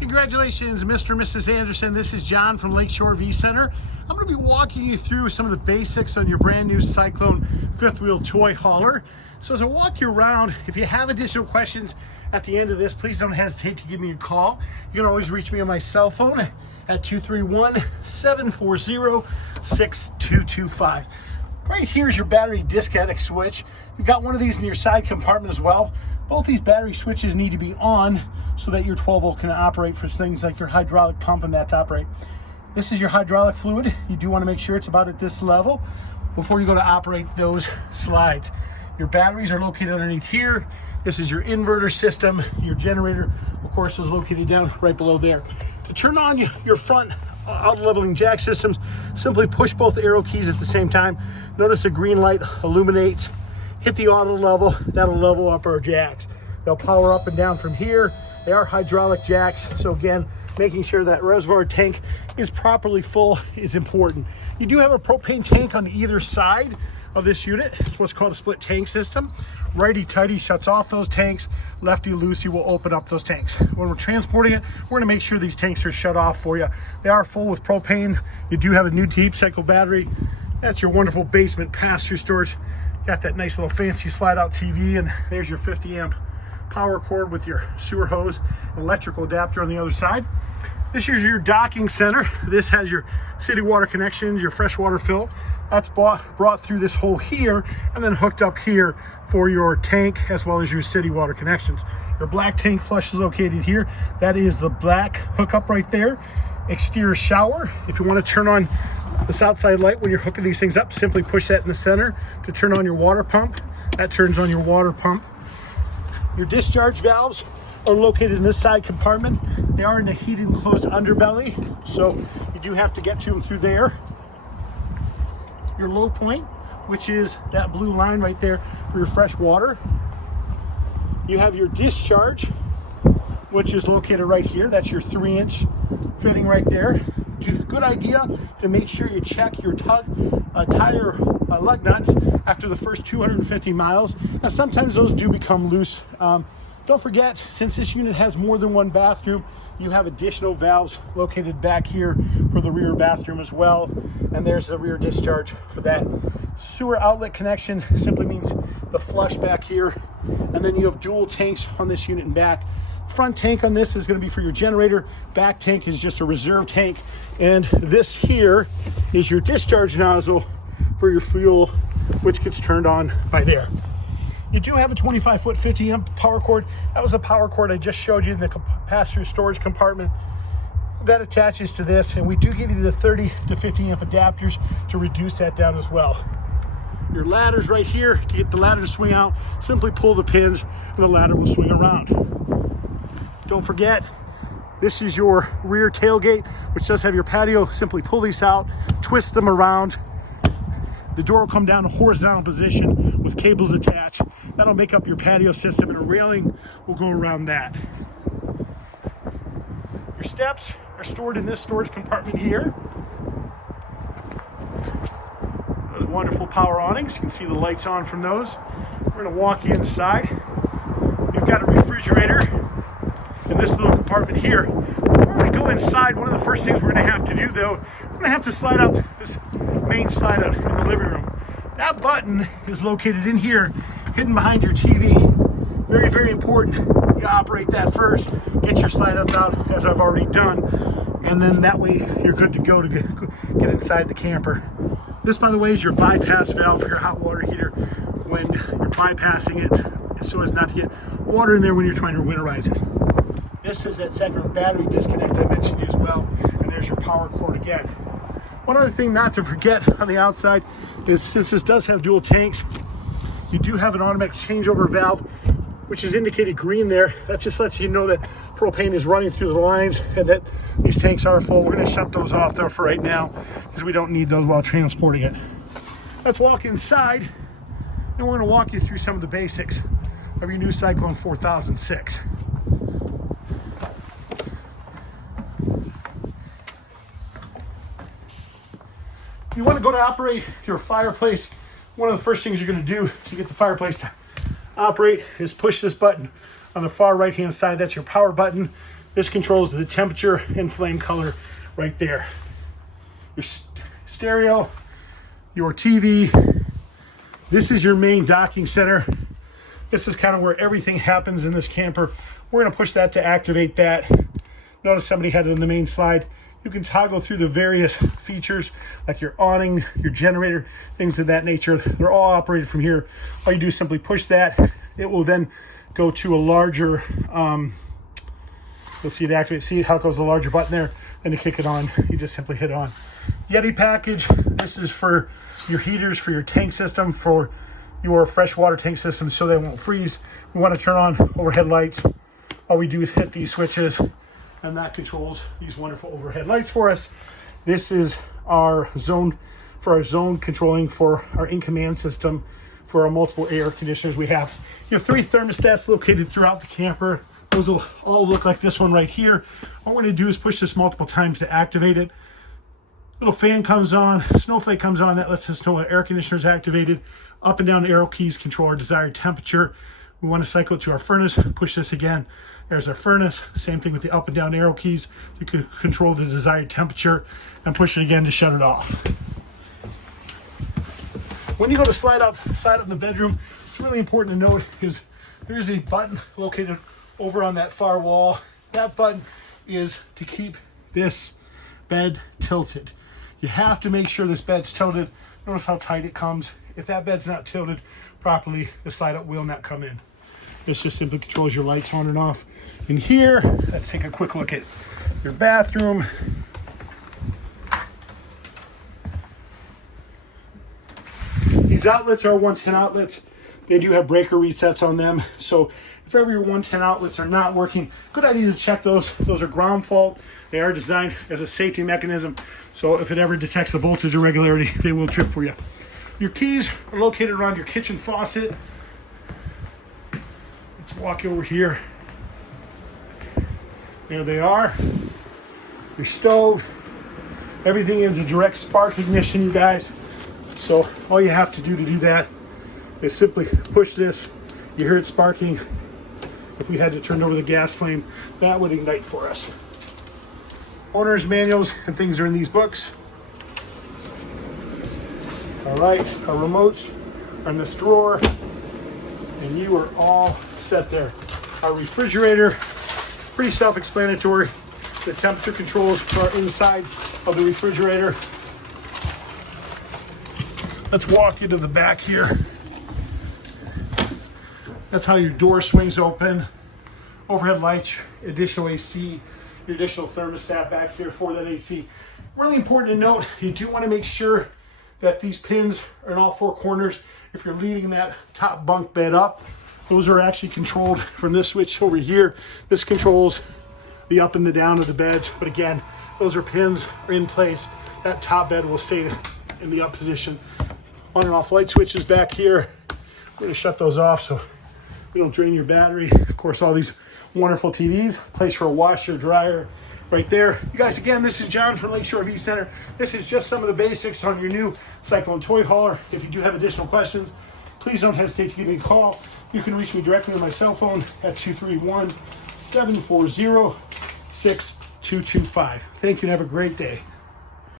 Congratulations, Mr. and Mrs. Anderson. This is John from Lakeshore V Center. I'm going to be walking you through some of the basics on your brand new Cyclone fifth wheel toy hauler. So as I walk you around, if you have additional questions at the end of this, please don't hesitate to give me a call. You can always reach me on my cell phone at 231-740-6225. Right here is your battery disconnect switch. You've got one of these in your side compartment as well. Both these battery switches need to be on so that your 12 volt can operate for things like your hydraulic pump and that to operate. This is your hydraulic fluid. You do want to make sure it's about at this level before you go to operate those slides. Your batteries are located underneath here. This is your inverter system. Your generator, of course, is located down right below there. To turn on your front auto leveling jack systems, simply push both arrow keys at the same time. Notice the green light illuminates. Hit the auto level, that'll level up our jacks. They'll power up and down from here. They are hydraulic jacks, so again, making sure that reservoir tank is properly full is important. You do have a propane tank on either side of this unit. It's what's called a split tank system. Righty-tighty shuts off those tanks. Lefty-loosey will open up those tanks. When we're transporting it, we're gonna make sure these tanks are shut off for you. They are full with propane. You do have a new deep cycle battery. That's your wonderful basement pass-through storage. Got that nice little fancy slide-out TV, and there's your 50 amp power cord with your sewer hose, electrical adapter on the other side. This is your docking center. This has your city water connections, your freshwater fill. That's brought through this hole here and then hooked up here for your tank as well as your city water connections. Your black tank flush is located here. That is the black hookup right there. Exterior shower. If you want to turn on this outside light when you're hooking these things up, simply push that in the center to turn on your water pump. That turns on your water pump. Your discharge valves are located in this side compartment. They are in a heated enclosed underbelly, so you do have to get to them through there. Your low point, which is that blue line right there for your fresh water. You have your discharge, which is located right here. That's your 3-inch fitting right there. Good idea to make sure you check your tire lug nuts after the first 250 miles. Now sometimes those do become loose. Don't forget, since this unit has more than one bathroom, you have additional valves located back here for the rear bathroom as well. And there's the rear discharge for that. Sewer outlet connection simply means the flush back here. And then you have dual tanks on this unit in back. Front tank on this is going to be for your generator. Back tank is just a reserve tank. And this here is your discharge nozzle for your fuel, which gets turned on by there. You do have a 25-foot 50 amp power cord. That was a power cord I just showed you in the pass-through storage compartment. That attaches to this, and we do give you the 30 to 50 amp adapters to reduce that down as well. Your ladder's right here. To get the ladder to swing out, simply pull the pins and the ladder will swing around. Don't forget, this is your rear tailgate, which does have your patio. Simply pull these out, twist them around. The door will come down in a horizontal position with cables attached. That'll make up your patio system, and a railing will go around that. Your steps are stored in this storage compartment here. Those wonderful power awnings. You can see the lights on from those. We're going to walk inside. You've got a refrigerator in this little compartment here. Before we go inside, one of the first things we're going to have to do, though, we're going to have to slide out this main slide out in the living room. That button is located in here, hidden behind your TV. Very, very important. You operate that first, get your slide outs out, as I've already done, and then that way you're good to go to get inside the camper. This, by the way, is your bypass valve for your hot water heater when you're bypassing it, so as not to get water in there when you're trying to winterize it. This is that second battery disconnect I mentioned to you as well, and there's your power cord again. One other thing not to forget on the outside is, since this does have dual tanks, you do have an automatic changeover valve, which is indicated green there. That just lets you know that propane is running through the lines and that these tanks are full. We're going to shut those off though for right now because we don't need those while transporting it. Let's walk inside, and we're going to walk you through some of the basics of your new Cyclone 4006. You want to go to operate your fireplace. One of the first things you're going to do to get the fireplace to operate is push this button on the far right hand side. That's your power button. This controls the temperature and flame color right there. Your stereo, your TV. This is your main docking center. This is kind of where everything happens in this camper. We're gonna push that to activate that. Notice somebody had it in the main slide. You can toggle through the various features like your awning, your generator, things of that nature. They're all operated from here. All you do is simply push that. It will then go to a larger, you'll see it activate. See how it goes, the larger button there. Then to kick it on, you just simply hit on. Yeti package. This is for your heaters, for your tank system, for your freshwater tank system so they won't freeze. We want to turn on overhead lights. All we do is hit these switches and that controls these wonderful overhead lights for us. This is our zone, for our zone controlling for our in-command system for our multiple air conditioners we have. Your 3 thermostats located throughout the camper. Those will all look like this one right here. All we're gonna do is push this multiple times to activate it. Little fan comes on, snowflake comes on, that lets us know our air conditioner is activated. Up and down arrow keys control our desired temperature. We want to cycle it to our furnace, push this again. There's our furnace. Same thing with the up and down arrow keys. You can control the desired temperature and push it again to shut it off. When you go to slide outside of the bedroom, it's really important to note is there's a button located over on that far wall. That button is to keep this bed tilted. You have to make sure this bed's tilted. Notice how tight it comes. If that bed's not tilted properly, the slide out will not come in. This just simply controls your lights on and off. In here, let's take a quick look at your bathroom. These outlets are 110 outlets. They do have breaker resets on them. So if ever your 110 outlets are not working, good idea to check those. Those are ground fault. They are designed as a safety mechanism. So if it ever detects a voltage irregularity, they will trip for you. Your keys are located around your kitchen faucet. Let's walk over here. There they are. Your stove. Everything is a direct spark ignition, you guys. So all you have to do that is simply push this. You hear it sparking. If we had to turn over the gas flame, that would ignite for us. Owner's manuals and things are in these books. All right, our remotes are in this drawer, and you are all set there. Our refrigerator, pretty self-explanatory. The temperature controls are inside of the refrigerator. Let's walk into the back here. That's how your door swings open. Overhead lights, additional AC, your additional thermostat back here for that AC. Really important to note, you do want to make sure that these pins are in all 4 corners. If you're leaving that top bunk bed up, those are actually controlled from this switch over here. This controls the up and the down of the beds. But again, those are pins are in place. That top bed will stay in the up position. On and off light switches back here. We're gonna shut those off so we don't drain your battery. Of course, all these wonderful TVs, place for a washer, dryer right there. You guys, again, this is John from Lakeshore RV Center. This is just some of the basics on your new Cyclone toy hauler. If you do have additional questions, please don't hesitate to give me a call. You can reach me directly on my cell phone at 231-740-6225. Thank you and have a great day.